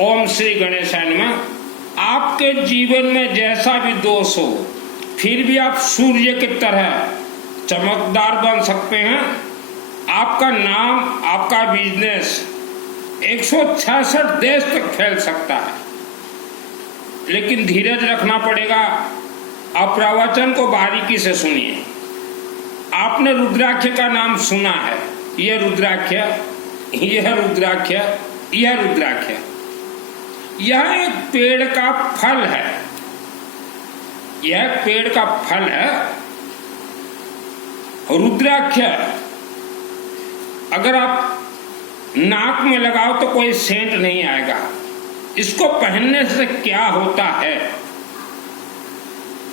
ओम श्री गणेशाय नमः। आपके जीवन में जैसा भी दोष हो, फिर भी आप सूर्य की तरह चमकदार बन सकते हैं। आपका नाम, आपका बिजनेस 166 देश तक फैल सकता है, लेकिन धीरज रखना पड़ेगा। आप प्रवचन को बारीकी से सुनिए। आपने रुद्राक्ष का नाम सुना है, यह रुद्राक्ष, यह रुद्राक्ष, यह रुद्राक्ष, यह एक पेड़ का फल है। यह पेड़ का फल है रुद्राक्ष। अगर आप नाक में लगाओ तो कोई सेंट नहीं आएगा। इसको पहनने से क्या होता है,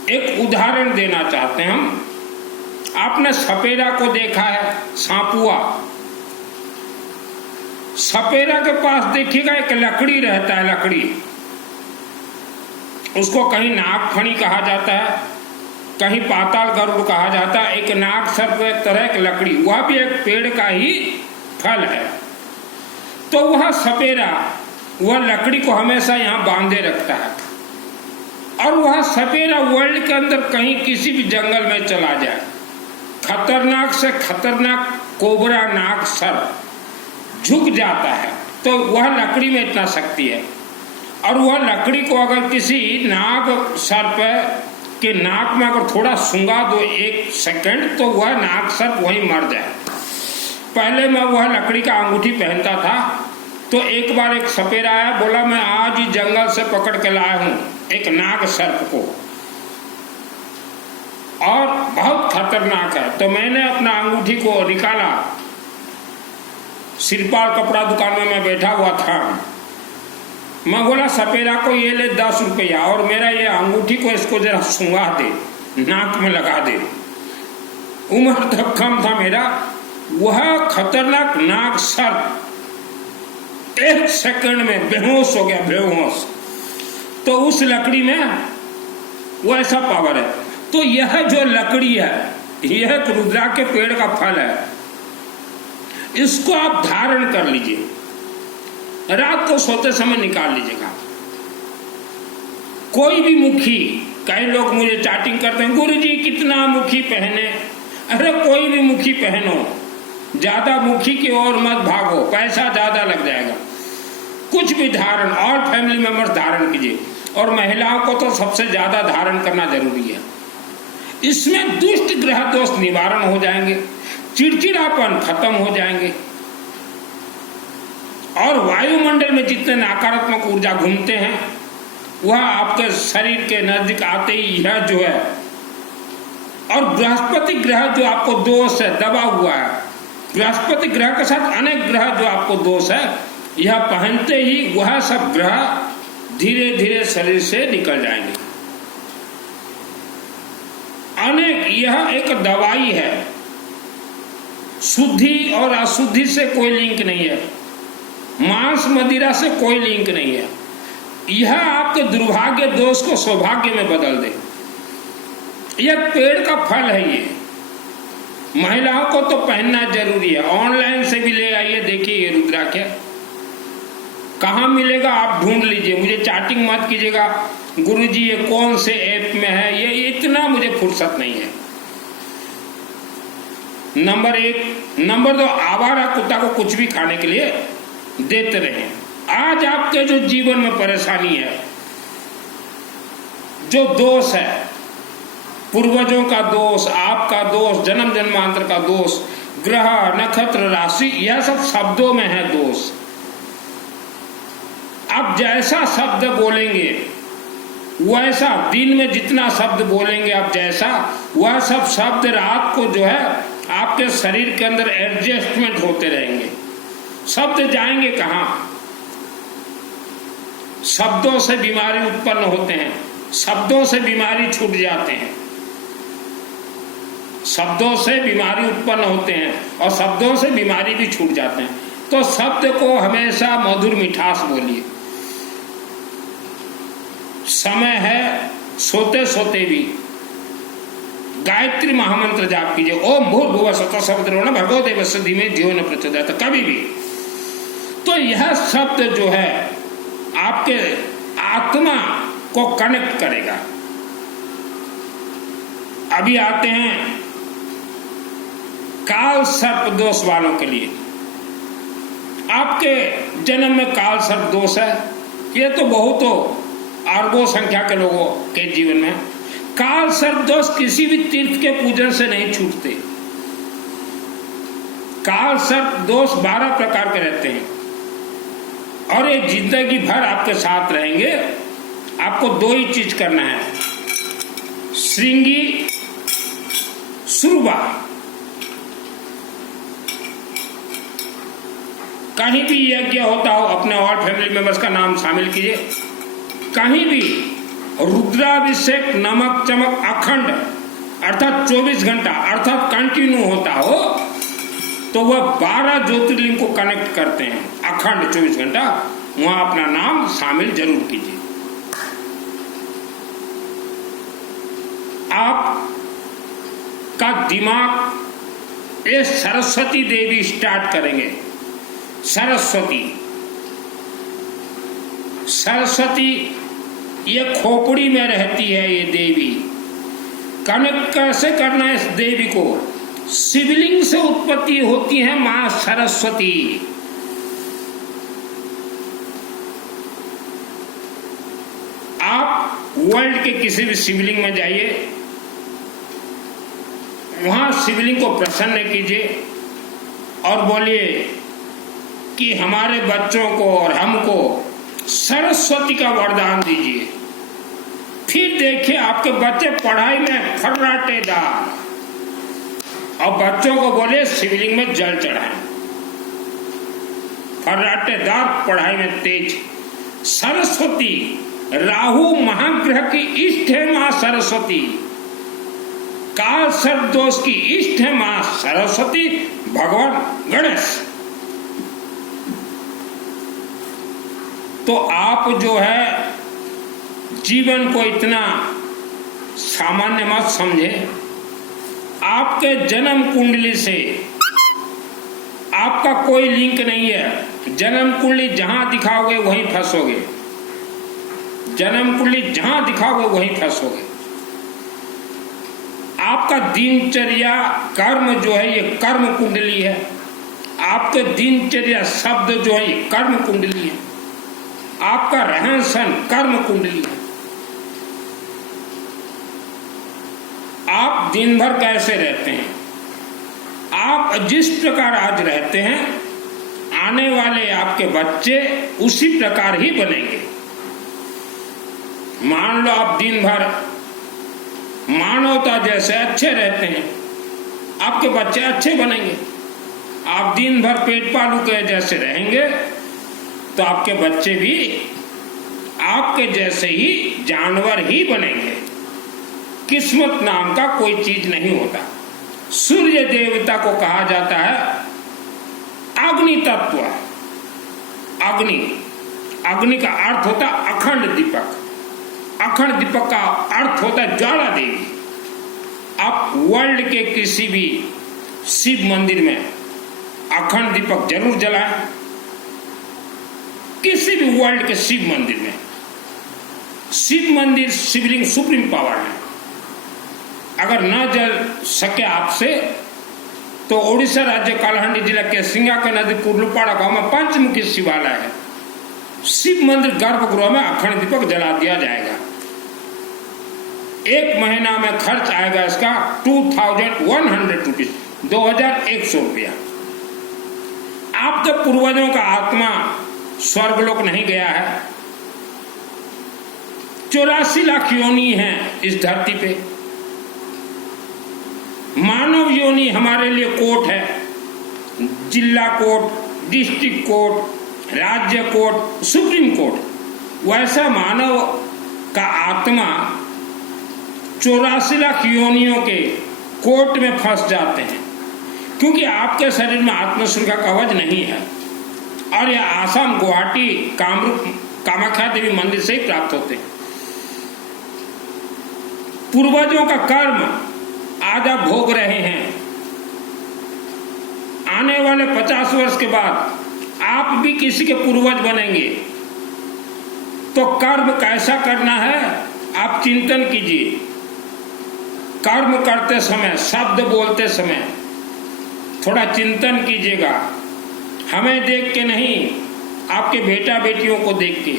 एक उदाहरण देना चाहते हैं हम। आपने सपेरा को देखा है, सांपुआ। सपेरा के पास देखिएगा एक लकड़ी रहता है, लकड़ी। उसको कहीं नागफणी कहा जाता है, कहीं पाताल गरुड़ कहा जाता है। एक नाग सर्प एक तरह की लकड़ी, वह भी एक पेड़ का ही फल है। तो वह सपेरा वह लकड़ी को हमेशा यहाँ बांधे रखता है, और वह सपेरा वर्ल्ड के अंदर कहीं किसी भी जंगल में चला जाए, खतरनाक से खतरनाक कोबरा नाग सर्प झुक जाता है। तो वह लकड़ी में इतना शक्ति है, और वह लकड़ी को अगर किसी नाग सर्प के नाक में अगर थोड़ा सूंघा दो 1 सेकंड, तो वह नाग सर्प वहीं मर जाए। पहले मैं वह लकड़ी का अंगूठी पहनता था, तो एक बार एक सपेरा आया, बोला मैं आज ही जंगल से पकड़ के लाया हूं एक नाग सर्प को, और बहुत खतरनाक है। तो मैंने अपना अंगूठी को निकाला। सिरपाल कपड़ा दुकान में मैं बैठा हुआ था। मैं बोला सपेरा को ये ले 10 रुपया, और मेरा ये अंगूठी को इसको जरा सूंघा दे, नाक में लगा दे। उम्र तब कम था मेरा। वह खतरनाक नाग सर्प 1 सेकंड में बेहोश हो गया, बेहोश। तो उस लकड़ी में वो ऐसा पावर है। तो यह जो लकड़ी है, यह रुद्राक्ष के पेड़ का फल है। इसको आप धारण कर लीजिए, रात को सोते समय निकाल लीजिएगा। कोई भी मुखी, कई लोग मुझे चैटिंग करते हैं, गुरुजी कितना मुखी पहने। अरे कोई भी मुखी पहनो, ज्यादा मुखी की ओर मत भागो, पैसा ज्यादा लग जाएगा। कुछ भी धारण, और फैमिली मेंबर्स धारण कीजिए, और महिलाओं को तो सबसे ज्यादा धारण करना जरूरी है। इसमें दुष्ट ग्रह दोष निवारण हो जाएंगे, चिड़चिड़ापन खत्म हो जाएंगे, और वायुमंडल में जितने नकारात्मक ऊर्जा घूमते हैं वह आपके शरीर के नजदीक आते ही यह जो है, और बृहस्पति ग्रह जो आपको दोष है, दबा हुआ है, बृहस्पति ग्रह के साथ अनेक ग्रह जो आपको दोष है, यह पहनते ही वह सब ग्रह धीरे धीरे शरीर से निकल जाएंगे। अनेक, यह एक दवाई है। शुद्धि और अशुद्धि से कोई लिंक नहीं है, मांस मदिरा से कोई लिंक नहीं है। यह आपके दुर्भाग्य दोष को सौभाग्य में बदल दे। यह पेड़ का फल है। ये महिलाओं को तो पहनना जरूरी है। ऑनलाइन से भी ले आइए, देखिए ये रुद्राक्ष कहाँ मिलेगा आप ढूंढ लीजिए। मुझे चैटिंग मत कीजिएगा, गुरुजी ये कौन से ऐप में है, ये इतना मुझे फुर्सत नहीं है। नंबर 1। नंबर 2, आवारा कुत्ता को कुछ भी खाने के लिए देते रहे। आज आपके जो जीवन में परेशानी है, जो दोष है, पूर्वजों का दोष, आपका दोष, जन्म जन्मांतर का दोष, ग्रह नक्षत्र राशि, यह सब शब्दों में है दोष। आप जैसा शब्द बोलेंगे वैसा, दिन में जितना शब्द बोलेंगे आप जैसा, वह सब शब्द रात को जो है आपके शरीर के अंदर एडजस्टमेंट होते रहेंगे। शब्द जाएंगे कहाँ? शब्दों से बीमारी उत्पन्न होते हैं, शब्दों से बीमारी छूट जाते हैं, शब्दों से बीमारी उत्पन्न होते हैं, और शब्दों से बीमारी भी छूट जाते हैं। तो शब्द को हमेशा मधुर मिठास बोलिए। समय है, सोते सोते भी गायत्री महामंत्र जाप कीजिए। ओम भूर्भुवः स्वः स्वः भर्गो देवस्य धीमहि धियो न प्रचोदयात्, कभी भी। तो यह शब्द जो है आपके आत्मा को कनेक्ट करेगा। अभी आते हैं काल सर्प दोष वालों के लिए। आपके जन्म में काल सर्प दोष है, ये तो बहुतों अरबों संख्या के लोगों के जीवन में। काल सर्प दोष किसी भी तीर्थ के पूजन से नहीं छूटते। काल सर्प दोष 12 प्रकार के रहते हैं और ये जिंदगी भर आपके साथ रहेंगे। आपको 2 ही चीज करना है, श्रृंगी सुरबा। कहीं भी यज्ञ होता हो अपने और फैमिली मेंबर्स का नाम शामिल कीजिए। कहीं भी रुद्राभिषेक नमक चमक अखंड अर्थात 24 घंटा अर्थात कंटिन्यू होता हो तो वह 12 ज्योतिर्लिंग को कनेक्ट करते हैं अखंड 24 घंटा। वहां अपना नाम शामिल जरूर कीजिए। आप का दिमाग ये सरस्वती देवी स्टार्ट करेंगे। सरस्वती ये खोपड़ी में रहती है। ये देवी कनेक्ट कैसे करना है इस देवी को? शिवलिंग से उत्पत्ति होती है मां सरस्वती। आप वर्ल्ड के किसी भी शिवलिंग में जाइए, वहां शिवलिंग को प्रसन्न कीजिए और बोलिए कि हमारे बच्चों को और हमको सरस्वती का वरदान दीजिए। फिर देखिए आपके बच्चे पढ़ाई में फर्राटेदार, और बच्चों को बोले शिवलिंग में जल चढ़ाएं। फर्राटेदार पढ़ाई में तेज। सरस्वती राहु महाग्रह की इष्ट है मां सरस्वती। काल सर्प दोष की इष्ट है मां सरस्वती भगवान गणेश। तो आप जो है जीवन को इतना सामान्य मत समझे। आपके जन्म कुंडली से आपका कोई लिंक नहीं है। जन्म कुंडली जहां दिखाओगे वहीं फंसोगे। जन्म कुंडली जहां दिखाओगे वहीं फंसोगे। आपका दिनचर्या कर्म जो है ये कर्म कुंडली है। आपके दिनचर्या शब्द जो है ये कर्म कुंडली है। आपका रहन सहन कर्म कुंडली है। आप दिन भर कैसे रहते हैं, आप जिस प्रकार आज रहते हैं, आने वाले आपके बच्चे उसी प्रकार ही बनेंगे। मान लो आप दिन भर मानवता जैसे अच्छे रहते हैं, आपके बच्चे अच्छे बनेंगे। आप दिन भर पेट पालू के जैसे रहेंगे तो आपके बच्चे भी आपके जैसे ही जानवर ही बनेंगे। किस्मत नाम का कोई चीज नहीं होता। सूर्य देवता को कहा जाता है अग्नि तत्व। अग्नि का अर्थ होता है अखंड दीपक। अखंड दीपक का अर्थ होता है ज्वाला देवी। आप वर्ल्ड के किसी भी शिव मंदिर में अखंड दीपक जरूर जलाएं। किसी भी वर्ल्ड के शिव मंदिर में, शिव मंदिर शिवलिंग सुप्रीम पावर है। अगर न जल सके आपसे तो ओडिशा राज्य कालाहांडी जिला के सिंगा के नदी कुर्लुपाड़ा गांव में पंचमुखी शिवालय है। शिव मंदिर गर्भगृह में अखंड दीपक जला दिया जाएगा। 1 महीना में खर्च आएगा इसका 2100 रुपीज, 2100 रुपया। आपके पूर्वजों का आत्मा स्वर्गलोक नहीं गया है। 84 लाख योनि है इस धरती पे। मानव योनि हमारे लिए कोर्ट है, जिला कोर्ट, डिस्ट्रिक्ट कोर्ट, राज्य कोर्ट, सुप्रीम कोर्ट। वैसा मानव का आत्मा 84 लाख योनियों के कोर्ट में फंस जाते हैं, क्योंकि आपके शरीर में आत्मशुद्ध का कवच नहीं है। और यह आसाम, गुवाहाटी, कामरूप, कामाख्या देवी मंदिर से ही प्राप्त होते हैं। पूर्वजों का कर्म आज आप भोग रहे हैं। आने वाले 50 वर्ष के बाद आप भी किसी के पूर्वज बनेंगे। तो कर्म कैसा करना है आप चिंतन कीजिए। कर्म करते समय, शब्द बोलते समय थोड़ा चिंतन कीजिएगा। हमें देख के नहीं, आपके बेटा बेटियों को देख के,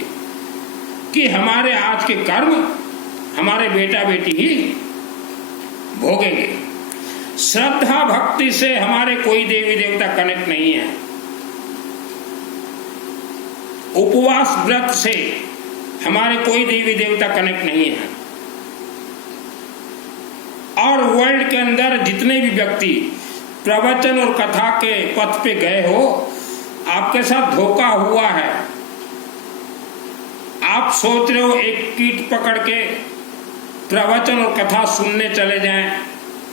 कि हमारे आज के कर्म हमारे बेटा बेटी ही भोगेंगे। श्रद्धा भक्ति से हमारे कोई देवी देवता कनेक्ट नहीं है। उपवास व्रत से हमारे कोई देवी देवता कनेक्ट नहीं है। और वर्ल्ड के अंदर जितने भी व्यक्ति प्रवचन और कथा के पथ पे गए हो, आपके साथ धोखा हुआ है। आप सोच रहे हो एक कीट पकड़ के प्रवचन और कथा सुनने चले जाएं,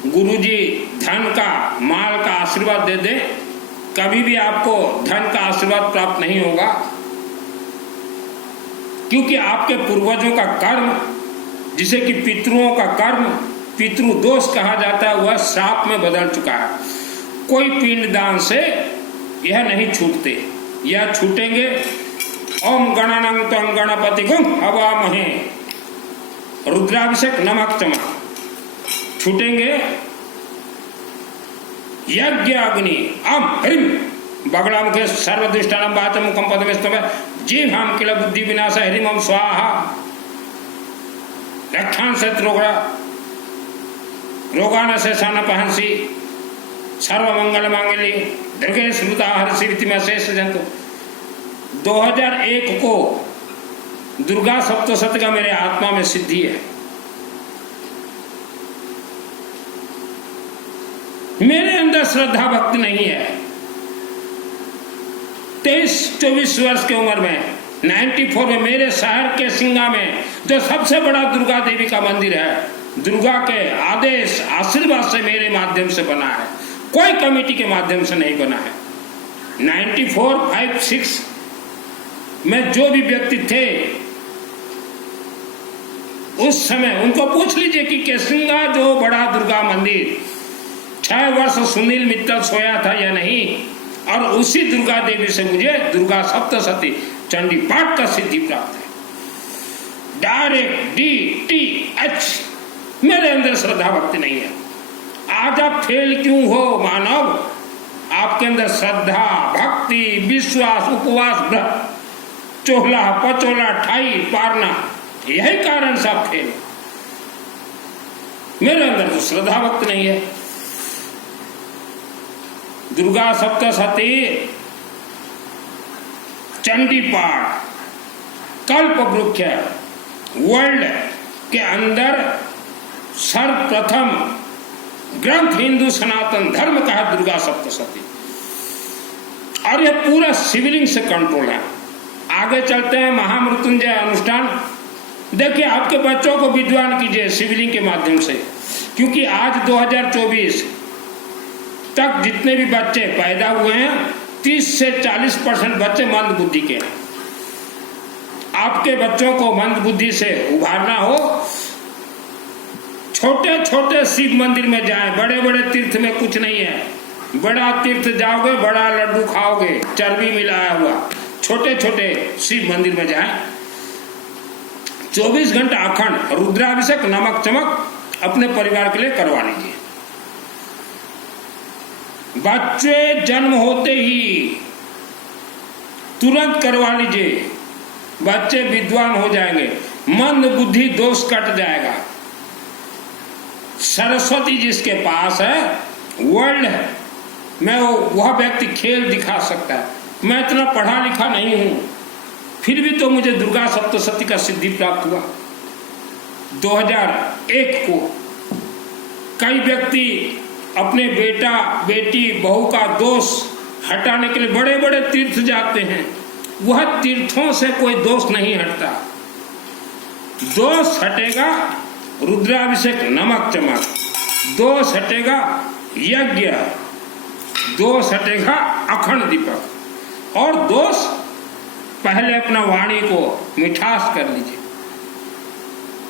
गुरुजी धन का, माल का आशीर्वाद दे दे। कभी भी आपको धन का आशीर्वाद प्राप्त नहीं होगा, क्योंकि आपके पूर्वजों का कर्म, जिसे कि पितरों का कर्म, पितृदोष कहा जाता है, वह श्राप में बदल चुका है। कोई पिंडदान से यह नहीं छूटते, यह छूटेंगे। ओम गणानां त्वं गणपतिगुं हवामहे, रुद्राभिषेक नमक चमक, छूटेंगे। यज्ञ अग्नि अम हरिम बगड़ामुखे सर्वदुष्टानां वाचम कंपदमेस्तव जीवाम किल बुद्धि विनाश हरिम ओम स्वाहा, रक्षान शत्रुग्र रोगान शेषान पहंसी सर्वमंगल मांगल्ये दुर्गे स्मृता हर्षिति में शेष जंतु। 2001 को दुर्गा सप्तशती का मेरे आत्मा में सिद्धि है। मेरे अंदर श्रद्धा भक्ति नहीं है। 23-24 वर्ष की उम्र में 94 में मेरे शहर के सिंगा में जो सबसे बड़ा दुर्गा देवी का मंदिर है, दुर्गा के आदेश आशीर्वाद से मेरे माध्यम से बना है, कोई कमेटी के माध्यम से नहीं बना है। 94, 5, 6 में जो भी व्यक्ति थे उस समय उनको पूछ लीजिए कि केसिंगा जो बड़ा दुर्गा मंदिर 6 वर्ष सुनील मित्तल सोया था या नहीं, और उसी दुर्गा देवी से मुझे दुर्गा सप्तशती चंडी पाठ का सिद्धि प्राप्त है। Direct DTH। मेरे अंदर श्रद्धा भक्ति नहीं है। आज आप फेल क्यों हो मानव? आपके अंदर श्रद्धा भक्ति विश्वास उपवास व्रत चोहला पचोला ठाई पारना, यही कारण से आप फेल। मेरे अंदर तो श्रद्धा भक्ति नहीं है। दुर्गा सप्तशती चंडी पाठ कल्प वृक्ष वर्ल्ड के अंदर सर्वप्रथम ग्रंथ हिंदू सनातन धर्म का है दुर्गा सप्तशती, और यह पूरा शिवलिंग से कंट्रोल है। आगे चलते हैं महामृत्युंजय अनुष्ठान। देखिए, आपके बच्चों को विद्वान कीजिए शिवलिंग के माध्यम से, क्योंकि आज 2024 तक जितने भी बच्चे पैदा हुए हैं 30 से 40% बच्चे मंद बुद्धि के हैं। आपके बच्चों को मंद बुद्धि से उभारना हो, छोटे छोटे शिव मंदिर में जाएं। बड़े बड़े तीर्थ में कुछ नहीं है। बड़ा तीर्थ जाओगे बड़ा लड्डू खाओगे चर्बी मिलाया हुआ। छोटे छोटे शिव मंदिर में जाएं। 24 घंटा अखंड रुद्राभिषेक नमक चमक अपने परिवार के लिए करवा लीजिए। बच्चे जन्म होते ही तुरंत करवा लीजिए, बच्चे विद्वान हो जाएंगे, मंद बुद्धि दोष कट जाएगा। सरस्वती जिसके पास है वर्ल्ड में वह व्यक्ति खेल दिखा सकता है। मैं इतना पढ़ा लिखा नहीं हूं, फिर भी तो मुझे दुर्गा सप्तशती का सिद्धि प्राप्त हुआ। 2001 को कई व्यक्ति अपने बेटा बेटी बहू का दोष हटाने के लिए बड़े बड़े तीर्थ जाते हैं। वह तीर्थों से कोई दोष नहीं हटता। दोष हटेगा रुद्राभिषेक नमक चमक, दोष हटेगा यज्ञ, दोष हटेगा अखंड दीपक, और दोष पहले अपना वाणी को मिठास कर लीजिए।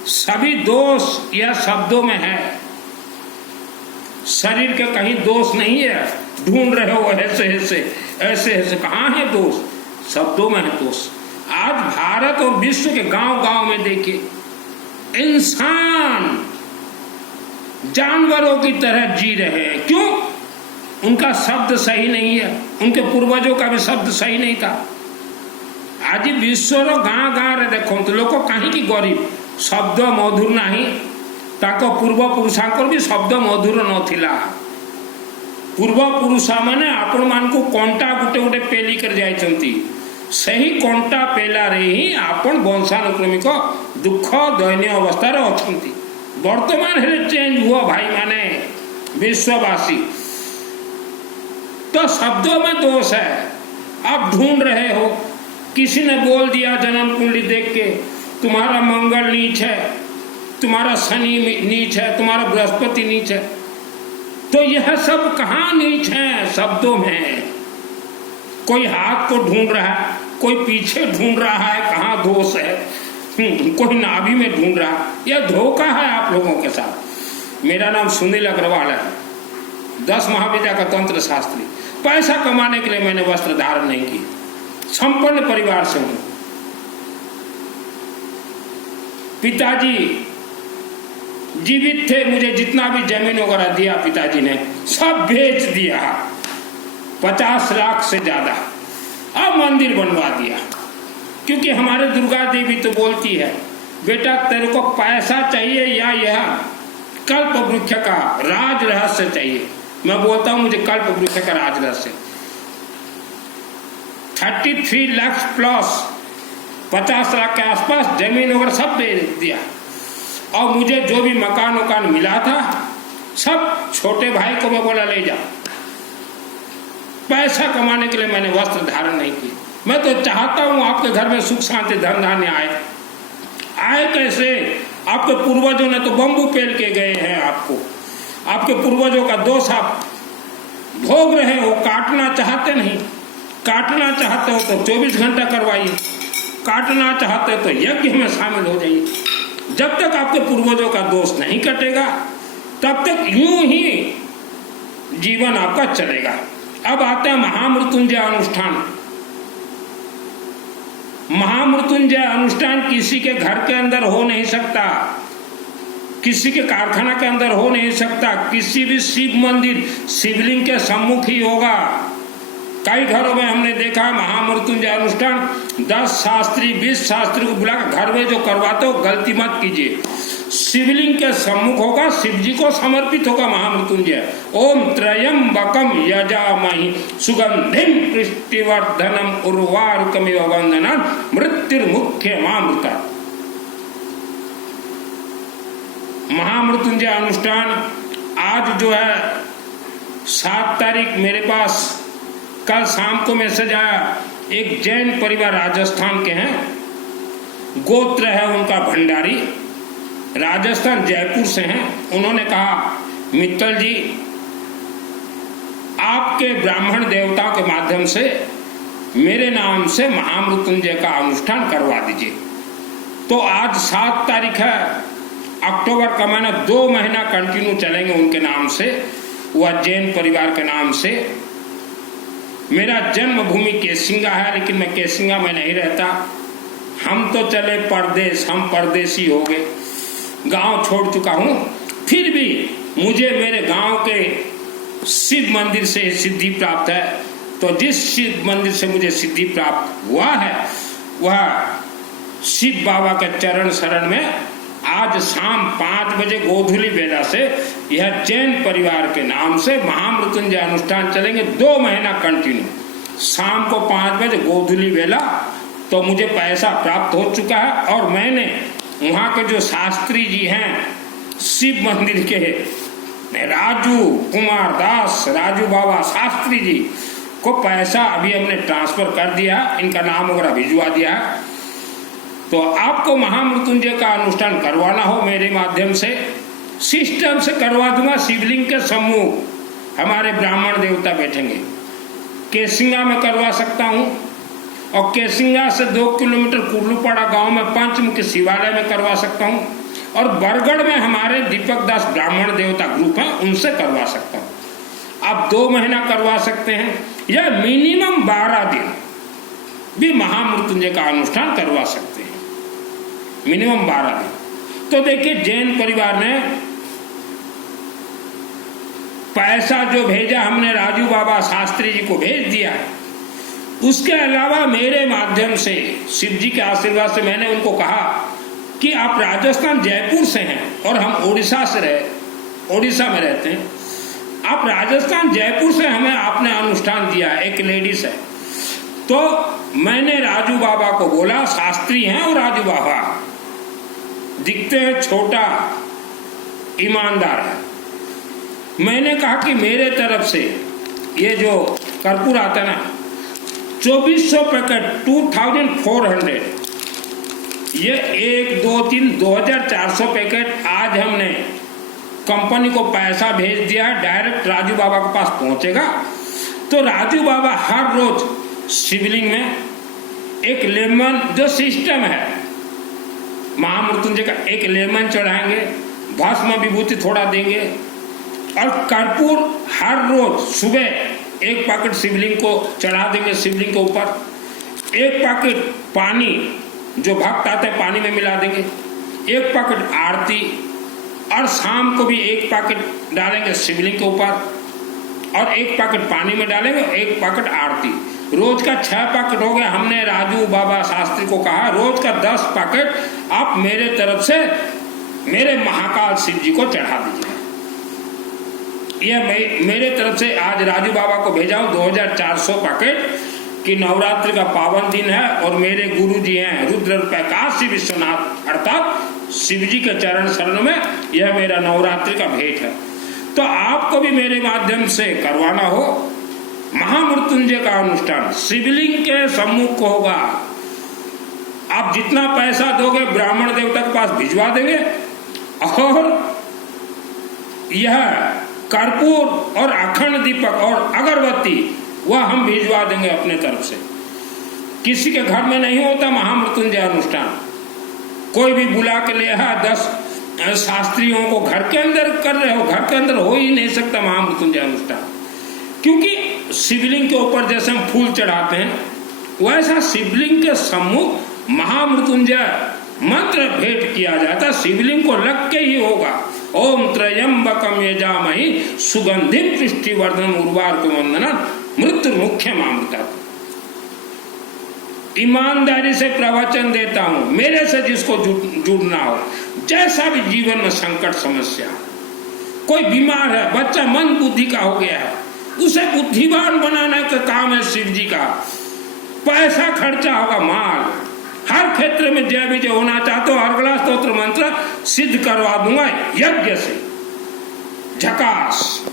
सभी दोष यह शब्दों में है, शरीर के कहीं दोष नहीं है। ढूंढ रहे हो ऐसे ऐसे ऐसे ऐसे, कहाँ है दोष? शब्दों में है दोष। आज भारत और विश्व के गांव-गांव में देखिए, इंसान जानवरों की तरह जी रहे हैं। क्यों? उनका शब्द सही नहीं है, उनके पूर्वजों का भी शब्द सही नहीं था। आज विश्वर गाँ गाँ रे देखो तो लोक कहीं गरीब शब्द मधुर नहीं, ताको पूर्वपुरुषांकर भी शब्द मधुर नथिला। पूर्वपुरुष माने आपण मान को कंटा गुटे गुटे पेली कर जाइछंती, सही कंटा पेला रे ही आपण वंशानुक्रमिक दुख दयनीय अवस्था रे अछंती। वर्तमान हेले चेंज हुआ भाई माने विश्ववासी। तो शब्दों में दोष है। आप ढूंढ रहे हो, किसी ने बोल दिया जन्म कुंडली देख के तुम्हारा मंगल नीच है, तुम्हारा शनि नीच है, तुम्हारा बृहस्पति नीच है। तो यह सब कहाँ नीच है? शब्दों में। कोई हाथ को ढूंढ रहा है, कोई पीछे ढूंढ रहा है कहाँ दोष है, कोई नाभि में ढूंढ रहा है। यह धोखा है आप लोगों के साथ। मेरा नाम सुनील अग्रवाल है, 10 महाविद्या का तंत्र शास्त्री। पैसा कमाने के लिए मैंने वस्त्र धारण नहीं की, संपन्न परिवार से हूं। पिताजी जीवित थे, मुझे जितना भी जमीन वगैरह दिया पिताजी ने सब बेच दिया, 50 लाख से ज्यादा। अब मंदिर बनवा दिया, क्योंकि हमारे दुर्गा देवी तो बोलती है बेटा तेरे को पैसा चाहिए या यह कल्प वृक्ष का राज रहस्य चाहिए। मैं बोलता हूं मुझे कल्प वृक्ष का राज रहस्य। 33 लाख प्लस 50 लाख के आसपास जमीन वगैरह सब दे दिया। और मुझे जो भी मकान वकान मिला था सब छोटे भाई को मैं बोला ले जा। पैसा कमाने के लिए मैंने वस्त्र धारण नहीं की। मैं तो चाहता हूं आपके घर में सुख शांति धन धान्य आए कैसे? आपके पूर्वजों ने तो बम्बू पेल के गए हैं आपको। आपके पूर्वजों का दोष आप भोग रहे हो। काटना चाहते नहीं, काटना चाहते हो तो 24 घंटा करवाइए, काटना चाहते हो तो यज्ञ में शामिल हो जाइए। जब तक आपके पूर्वजों का दोष नहीं कटेगा तब तक यूं ही जीवन आपका चलेगा। अब आते हैं महामृत्युंजय अनुष्ठान। महामृत्युंजय अनुष्ठान किसी के घर के अंदर हो नहीं सकता, किसी के कारखाना के अंदर हो नहीं सकता, किसी भी शिव मंदिर शिवलिंग के सम्मुख ही होगा। कई घरों में हमने देखा महामृत्युंजय अनुष्ठान 10 शास्त्री 20 शास्त्री को बुलाकर घर में जो करवाते हो गलती मत कीजिए। शिवलिंग के सम्मुख होगा, शिव जी को समर्पित होगा महामृत्युंजय। ओम त्रयंबकम यजामहि सुगंधिम पुष्टिवर्धनम उर्वारुकमिव वंदनम मृत्युर्मुख्यमामृता। महामृत्युंजय अनुष्ठान आज जो है 7 तारीख मेरे पास कल शाम को मैसेज आया। एक जैन परिवार राजस्थान के हैं, गोत्र है उनका भंडारी, राजस्थान जयपुर से हैं। उन्होंने कहा मित्तल जी आपके ब्राह्मण देवताओं के माध्यम से मेरे नाम से महामृत्युंजय का अनुष्ठान करवा दीजिए। तो आज 7 तारीख है, अक्टूबर का महीना 2 महीना कंटिन्यू चलेंगे उनके नाम से, वह जैन परिवार के नाम से। मेरा जन्मभूमि केसिंगा है, लेकिन मैं केसिंगा में नहीं रहता। हम तो चले परदेश, हम परदेशी हो गए, गांव छोड़ चुका हूं। फिर भी मुझे मेरे गांव के शिव मंदिर से सिद्धि प्राप्त है। तो जिस शिव मंदिर से मुझे सिद्धि प्राप्त हुआ है वह शिव बाबा के चरण शरण में आज शाम 5 बजे गोधूली बेला से यह जैन परिवार के नाम से महामृत्युंजय अनुष्ठान चलेंगे 2 महीना कंटिन्यू। शाम को 5 बजे गोधूली बेला तो मुझे पैसा प्राप्त हो चुका है। और मैंने वहाँ के जो शास्त्री जी हैं शिव मंदिर के, राजू कुमार दास राजू बाबा शास्त्री जी को पैसा अभी हमने ट्रांसफर कर दिया, इनका नाम वगैरह भिजवा दिया है। तो आपको महामृत्युंजय का अनुष्ठान करवाना हो मेरे माध्यम से, सिस्टम से करवा दूंगा। शिवलिंग के सम्मुख हमारे ब्राह्मण देवता बैठेंगे। केसिंगा में करवा सकता हूँ और केसिंगा से 2 किलोमीटर कुर्लूपाड़ा गांव में पंचमुखी शिवालय में करवा सकता हूँ। और बरगढ़ में हमारे दीपक दास ब्राह्मण देवता ग्रुप है, उनसे करवा सकता हूँ। आप 2 महीना करवा सकते हैं या मिनिमम 12 दिन। भी महामृत्युंजय का अनुष्ठान करवा सकते हैं, मिनिमम 12 दिन। तो देखिए, जैन परिवार ने पैसा जो भेजा, हमने राजू बाबा शास्त्री जी को भेज दिया। उसके अलावा मेरे माध्यम से, शिव जी के आशीर्वाद से, मैंने उनको कहा कि आप राजस्थान जयपुर से हैं और हम उड़ीसा में रहते हैं। आप राजस्थान जयपुर से, हमें आपने अनुष्ठान दिया, एक लेडीज है। तो मैंने राजू बाबा को बोला, शास्त्री हैं और राजू बाबा दिखते हैं छोटा, ईमानदार है। मैंने कहा कि मेरे तरफ से ये जो कर्पूर आता है ना, 2400 पैकेट, 2400, ये 1, 2, 3, 2400 पैकेट आज हमने कंपनी को पैसा भेज दिया, डायरेक्ट राजू बाबा के पास पहुंचेगा। तो राजू बाबा हर रोज शिवलिंग में एक लेमन, जो सिस्टम है महामृत्युंजय का, एक लेमन चढ़ाएंगे, भस्म विभूति थोड़ा देंगे और कर्पूर हर रोज सुबह 1 पैकेट शिवलिंग को चढ़ा देंगे, शिवलिंग के ऊपर 1 पैकेट पानी, जो भक्त आते हैं पानी में मिला देंगे, 1 पैकेट आरती, और शाम को भी 1 पैकेट डालेंगे शिवलिंग के ऊपर और 1 पैकेट पानी में डालेंगे, 1 पैकेट आरती। रोज का 6 पैकेट हो गया। हमने राजू बाबा शास्त्री को कहा रोज का 10 पैकेट आप मेरे तरफ से मेरे महाकाल शिव जी को चढ़ा दीजिए। यह मेरे तरफ से आज राजू बाबा को भेजा हूं 2400 पैकेट कि नवरात्रि का पावन दिन है और मेरे गुरु जी हैं रुद्र काशी विश्वनाथ अर्थात शिव जी के चरण शरण में यह मेरा नवरात्रि का भेंट है। तो आपको भी मेरे माध्यम से करवाना हो महामृत्युंजय का अनुष्ठान, शिवलिंग के सम्मुख को होगा। आप जितना पैसा दोगे ब्राह्मण देवता के पास भिजवा देंगे और यह कर्पूर और अखंड दीपक और अगरबत्ती वह हम भिजवा देंगे अपने तरफ से। किसी के घर में नहीं होता महामृत्युंजय अनुष्ठान, कोई भी बुला के ले 10 शास्त्रियों को घर के अंदर कर रहे हो, घर के अंदर हो ही नहीं सकता महामृत्युंजय अनुष्ठान। क्योंकि शिवलिंग के ऊपर जैसे हम फूल चढ़ाते हैं वैसा शिवलिंग के सम्मुख महामृत्युंजय मंत्र भेंट किया जाता, शिवलिंग को लग के ही होगा। ओम त्रयंबकम यजामहि सुगंधिम पुष्टिवर्धन उर्वारुकमंदना मृत्यु मुख्य मामृता। ईमानदारी से प्रवचन देता हूं, मेरे से जिसको जुड़ना हो, जैसा भी जीवन में संकट समस्या, कोई बीमार है, बच्चा मन बुद्धि का हो गया है, उसे बुद्धिमान बनाने का काम है शिव जी का। पैसा खर्चा होगा, माल, हर क्षेत्र में जय विजय होना चाहते हो, अर्गला स्तोत्र मंत्र सिद्ध करवा दूंगा यज्ञ से, झकास।